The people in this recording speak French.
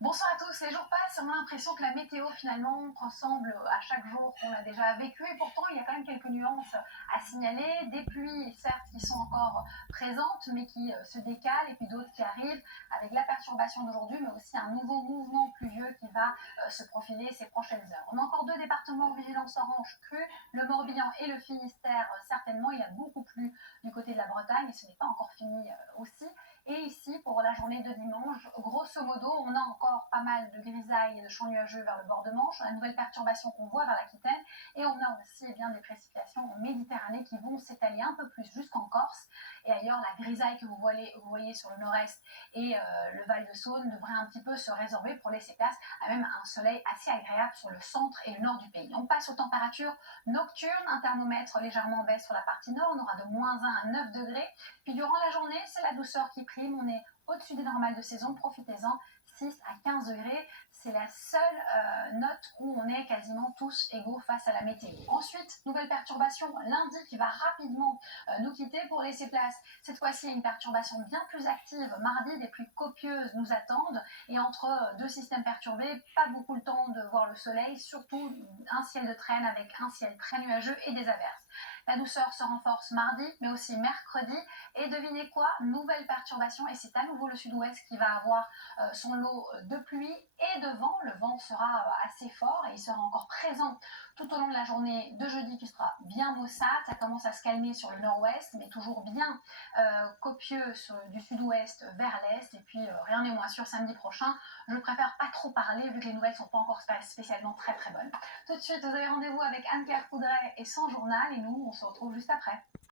Bonsoir à tous, les jours passent, on a l'impression que la météo finalement ressemble à chaque jour qu'on a déjà vécu et pourtant il y a quand même quelques nuances à signaler, des pluies certes qui sont encore présentes mais qui se décalent et puis d'autres qui arrivent avec la perturbation d'aujourd'hui mais aussi un nouveau mouvement pluvieux qui va se profiler ces prochaines heures. On a encore deux départements en vigilance orange crue, le Morbihan et le Finistère certainement, il y a beaucoup plus du côté de la Bretagne et ce n'est pas encore fini aussi. Et ici, pour la journée de dimanche, grosso modo, on a encore pas mal de grisailles et de champs nuageux vers le bord de Manche, la nouvelle perturbation qu'on voit vers l'Aquitaine, et on a aussi des précipitations en Méditerranée qui vont s'étaler un peu plus jusqu'en Corse. Et ailleurs, la grisaille que vous voyez sur le nord-est et le Val de Saône devrait un petit peu se résorber pour laisser place à même un soleil assez agréable sur le centre et le nord du pays. On passe aux températures nocturnes, un thermomètre légèrement en baisse sur la partie nord, on aura de -1 à 9 degrés. Puis durant la journée, c'est la douceur qui prime, on est au-dessus des normales de saison, profitez-en, 6 à 15 degrés, c'est la seule note où on est quasiment tous égaux face à la météo. Ensuite, nouvelle perturbation lundi qui va rapidement nous quitter pour laisser place cette fois-ci à une perturbation bien plus active. Mardi, des pluies copieuses nous attendent et entre deux systèmes perturbés, pas beaucoup le temps de voir le soleil, surtout un ciel de traîne avec un ciel très nuageux et des averses. La douceur se renforce mardi, mais aussi mercredi. Et devinez quoi? Nouvelle perturbation, et c'est à nouveau le sud-ouest qui va avoir son lot de pluie et de vent. Le vent sera assez fort et il sera encore présent tout au long de la journée de jeudi qui sera bien maussade. Ça commence à se calmer sur le nord-ouest, mais toujours bien copieux du sud-ouest vers l'est. Et puis rien n'est moins sûr samedi prochain. Je préfère pas trop parler vu que les nouvelles sont pas encore spécialement très très bonnes. Tout de suite, vous avez rendez-vous avec Anne-Claire Coudray et son journal et nous, on se retrouve juste après.